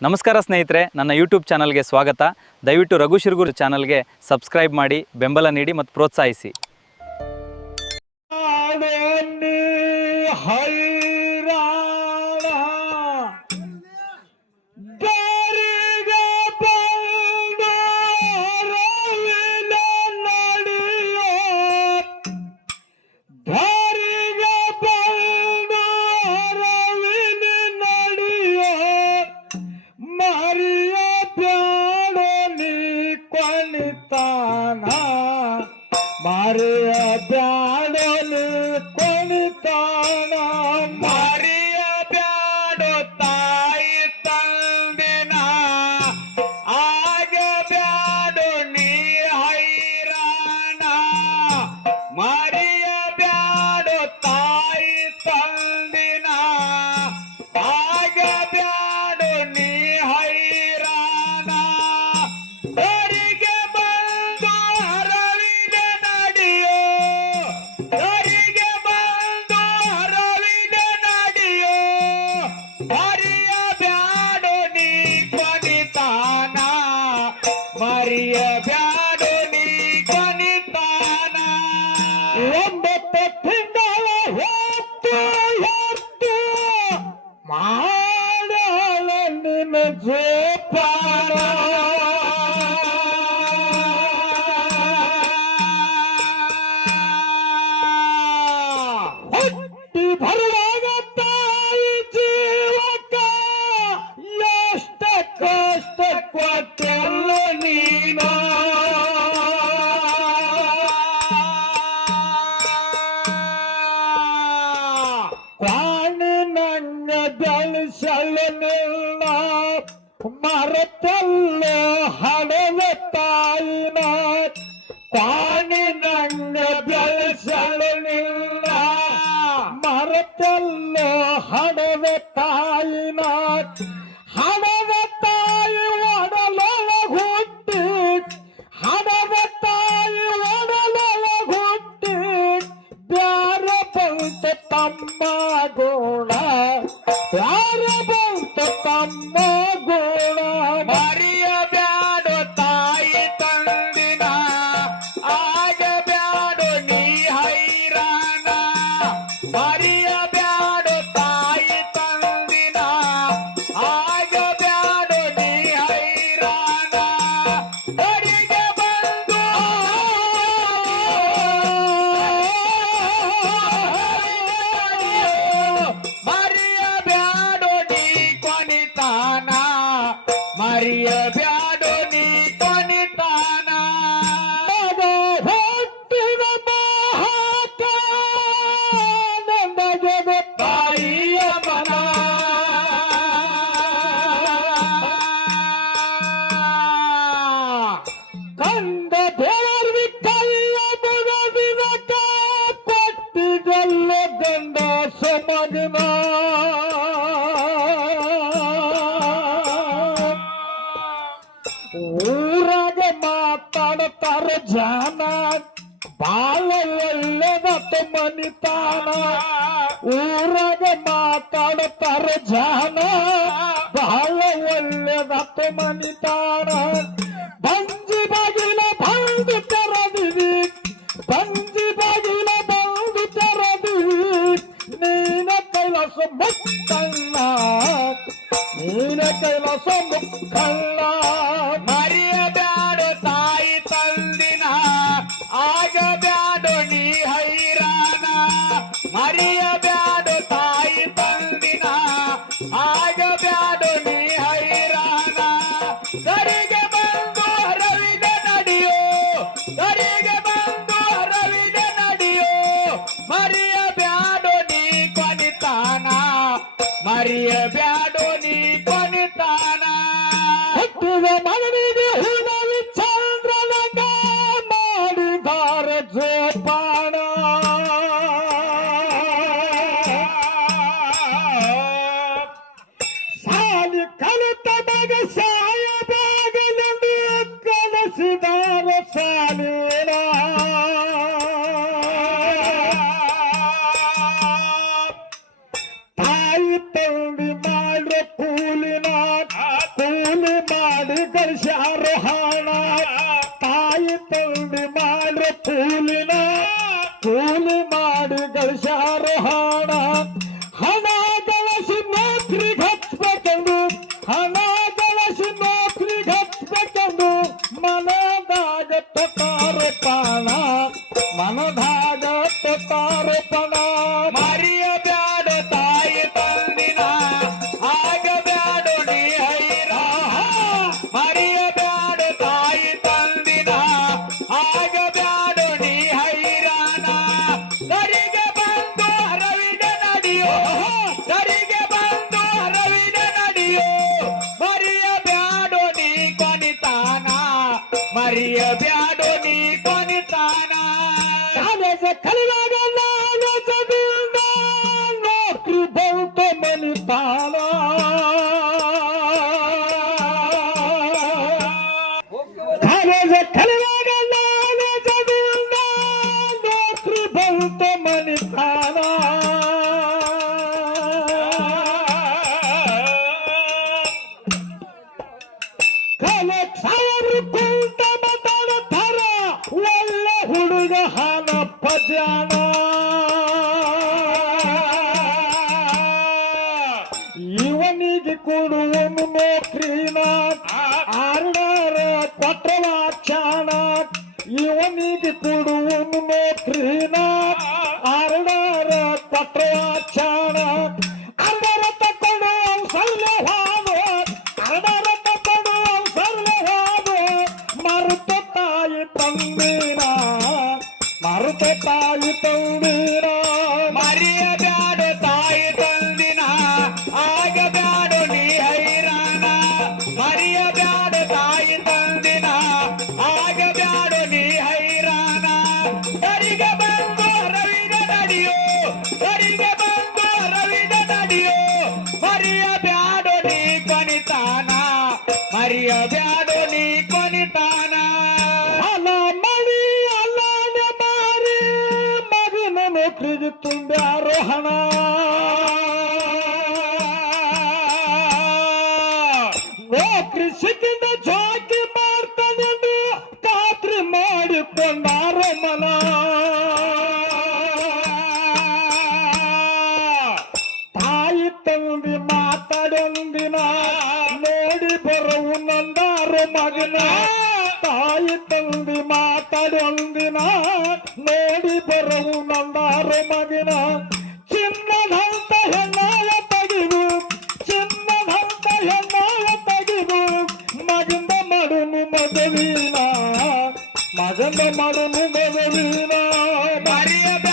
ನಮಸ್ಕಾರ ಸ್ನೇಹಿತರೆ, ನನ್ನ ಯೂಟ್ಯೂಬ್ ಚಾನಲ್ಗೆ ಸ್ವಾಗತ. ದಯವಿಟ್ಟು ರಘು ಶಿರಗೂರು ಚಾನಲ್ಗೆ ಸಬ್ಸ್ಕ್ರೈಬ್ ಮಾಡಿ, ಬೆಂಬಲ ನೀಡಿ ಮತ್ತು ಪ್ರೋತ್ಸಾಹಿಸಿ. ಮಾರಿಯ ಬ್ಯಾಡೋನು ಕೊನಿತಾನ ಮಾರಿಯ ಬ್ಯಾಡೋ ತಾಯಿ ತಂದಿನ ಆಗ ಬ್ಯಾಡೋ ನೀ ಹೈರಾಣ ಮಾರಿಯ ಬ್ಯಾಡೋ ತಾಯಿ ತಂದಿನ ಆಗ ಬ್ಯಾಡೋ ನೀ ಹೈರಾಣ ಮರಿಯ ಬ್ಯಾಡೋ ನೀ ಕೊನಿತಾನ ಒಂಬತ್ತು ತಿಂಗಳ ಹೊತ್ತು ಹೊತ್ತು ಮಾಡಲ ನಿನ್ನ ಜೋಪಾನ ಹೊಟ್ಟಿ ಬರುವಾಗ ತಾಯಿ ಜೀವಕ್ಕ ಎಷ್ಟ ಕಷ್ಟ ಕೊಟ್ಟೆಲ್ಲ ನೀನು ಪ್ರಾಣಿ ನನ್ನ ಬೆಳೆಸಲಿಲ್ಲ ಮರತಲ್ಲ ಹಣದ ತಾಯಿನ ಪ್ರಾಣಿ ನನ್ನ ಬೆಳೆಸಲಿಲ್ಲ ಮರತಲ್ಲ ಹಣದ ತಾಯಿನ ಹಣದ ತಾಯಿ ಒಡಲೊಳ ಹುಟ್ಟಿ ಹಣದ ತಾಯಿ ಒಡಲೊಳ ಹುಟ್ಟಿ ಬ್ಯಾರ ಬಂತ ತಮ್ಮ ಗೋಳ ಬ್ಯಾರ ಬಂತ ತಮ್ಮ ಗೋಳ ಮರಿಯ ಬ್ಯಾಡೋ ತಾಯಿ ತಂದಿನ ಆಗ ಬ್ಯಾಡೋ ನೀ ಹೈರಾಣ ಮರಿಯ ಬ್ಯಾಡೋ ತಾಯಿ ತಂದಿನ ಆಗ ಬ್ಯಾಡೋ ನೀ ಹೈರಾಣ ಹೊರಿಗೆ ಬಂದು ಮರಿಯ ಬ್ಯಾಡೋ ನೀ ಕೊನಿತಾನ ಮರಿಯ ಬ್ಯಾಡೋ ನೀ ಕೊನಿತಾನ ಹೊಟ್ಟಿನ ಮಾಹಾಕ ನನಗೆ ತಾಯಿಯ ಮನ ಕಂದ ದೇವರಿಗೆ ಕೈಯ ಮುಗದಿನ ಕೊಟ್ಟಿದಲ್ಲ ಗಂಡ ಸಮಗನ ಊರಾಗ ಮಾತಾಡ್ತಾರ ಜಾನ ಬಾಳ ಒಳ್ಳೆದತ್ತ ಮನಿತಾನ ಊರಾಗ ಮಾತಾಡ್ತಾರ ಜಾನ ಬಾಳ ಒಳ್ಳೆದತ್ತ ಮನಿತಾನ ಬಂಜಿ ಬಾಗಿಲ ಬಂದು ತೆರದಿವಿ ಬಂಜಿ ಬಾಗಿಲ ಬಂದು ತೆರದಿವಿ ನೀನ ಕೈಲಾಸ ಮುಕ್ಕಲ್ಲ ನೀನ ಕೈಲಾಸ ಮುಕ್ಕಲ್ಲ ಮರಿಯ ಬ್ಯಾಡೋ ತಾಯಿ ತಂದಿನ ಆಗ ಬ್ಯಾಡೋ ನೀ ಹೈರಾಣ ಮರಿಯ ಬ್ಯಾಡೋ ತಾಯಿ ತಂದಿನ ಆಗ ಬ್ಯಾಡೋ ನೀ ಹೈರಾಣ ಗರಿಗೆ ಬಂದು ಹರವಿದೆ ನಡಿಯೋ ಗರಿಗೆ ಬಂದು ಹರವಿದೆ ನಡಿಯೋ ಮರಿಯ ಬ್ಯಾಡೋ ನೀ ಕೊನಿತಾನ ಮರಿಯ ಬ್ಯಾಡೋ ನೀ ಕೊನಿತಾನ ಹುಟ್ಟಿದ ಮಗನಿಗೆ ಹುಣವಿ ಚಂದ್ರನಗ ಮಾಡಿದಾರ ಜೋಪಾನ ಮಾಡಿ ಗಳಿಸ್ಯಾರ ಹಣ ತಾಯಿ ತಂದೆ ಮಾಡಿ ಕೂಲಿ ಮಾಡಿ ಗಳಿಸ್ಯಾರ ಹಣ ಹಣ ಗಳಿಸಿ ನೌಕರಿಗೆ ಹಚ್ಬೇಕೆಂದು ಹಣ ಗಳಿಸಿ ನೌಕರಿಗೆ ಹಚ್ಬೇಕೆಂದು ಮನದಾಗ ತೊತ್ತಾರ ಪಣ ಮನದಾಗ ತೊತ್ತಾರ ಪಣ ಮರಿಯಬ್ಯಾಡ ತಾಯಿ ತಂದಿನ ಆಗಬ್ಯಾಡ ನೀ ಹೈರ ಮರಿಯಬ್ಯಾಡ ತಾಯಿ ತಂದಿನ ಆಗಬ್ಯಾಡ ನೀ ಹೈರಾಣ ಸರಿಗೆ ಬಂದು ಹರವಿದ ನಡಿಯೋ ಸರಿಗೆ ಬಂದು ಹರವಿದ ನಡಿಯೋ ಮರಿಯಬ್ಯಾಡ ನೀ ಕೊನಿತಾನ ಮರಿಯಬ್ಯಾಡ ನೀ ಕೊನಿತಾನ ಕಾಲೇಜ ಕಲಿವಾಗ ನಾನು ಚದಿಂದ ನೌಕರಿ ಬಂತು ಮನಿತಾನ ಕಾಲೇಜ ಕಲಿವಾಗ ನಾನು ಚದಿಂದ ನೌಕರಿ ಬಂತು ಮನಿತಾನ ಕಾಲೇಜ್ ಸಾವಿರ ಕುಂತ ಮಾತಾಡುತ್ತಾರ ಒಳ್ಳೆ ಹುಡುಗ ಹಾನಪ್ಪ ಜಾಣ ಇವನಿಗೆ ಕೊಡುವನು ನೌಕರಿನ ಆರ್ಡರ್ ಕೊಟ್ಟವ ಚಾಣ ಇವನಿಗೆ ಕೊಡುವನು ನೌಕರಿನ ಆರ್ಡರ್ ಕೊಟ್ಟವ ಚಾಣ ಆರ್ಡರ್ ತಕೊಂಡು ಸಲ್ಲೆ ಹಾದು ಆರ್ಡರ್ ತಕೊಂಡು ಸಲ್ಲೆ ಹಾದು ಮರುತ ತಾಯಿ ತಂದಿನ ಮರುತ ತಾಯಿ ತಂದಿನ ಮರಿಯಬ್ಯಾಡ ತಾಯಿ ತಂದಿನ ಆಗಬ್ಯಾಡ ನೀ ಹೈರಾಣ ಮರಿಯಬ್ಯಾಡ ತಾಯಿ ತಂದಿನ ಆಗಬ್ಯಾಡ ನೀ ಹೈರಾಣ ಸರಿಗೆ ಬಂದು ರವಿದ ನಡಿಯೋ ಸರಿಗೆ ಬಂದು ರವಿದ ನಡಿಯೋ ಮರಿಯಬ್ಯಾಡ ನೀ ಕೊನಿತಾನ ಮರಿಯಬ್ಯಾಡ ನೀ ಕೊನಿತಾನ ಅಲ ಮಣಿ ಅಲ್ಲಾನ ಮಾರಿ ಮಗನ ನೌಕರಿಗೆ ತುಂಬ್ಯಾರೋ ಹಣ ನೌಕರಿ ಸಿಕ್ಕಿದ ಜಾಕಿ ಮಾಡ್ತಾನೆಂದು ಖಾತ್ರಿ ಮಾಡಿಕೊಂಡಾರ ಮನ ತಾಯಿ ತಂದಿ ಮಾತಾಡೊಂದಿನ ನೋಡಿ ಬರವು ನಂದಾರು ಮಗನ ತಾಯಿ ತಂದಿ ಮಾತಾಡೊಂದಿನ ನೋಡಿ ಬರವು ನಂದಾರು ಮಗನ ಚಿನ್ನದಂತ ಹೆಣ್ಣಾಯ ತೆಗೆದು ಚಿನ್ನದಂತ ಹೆಣ್ಣಾಯ ತೆಗೆದು ಮಗಂದ ಮಡುನು ಮದುವಿನ ಮಗಂದ ಮಡುನು ಮದುವಿನ ಮರಿಯಬ್ಯಾಡ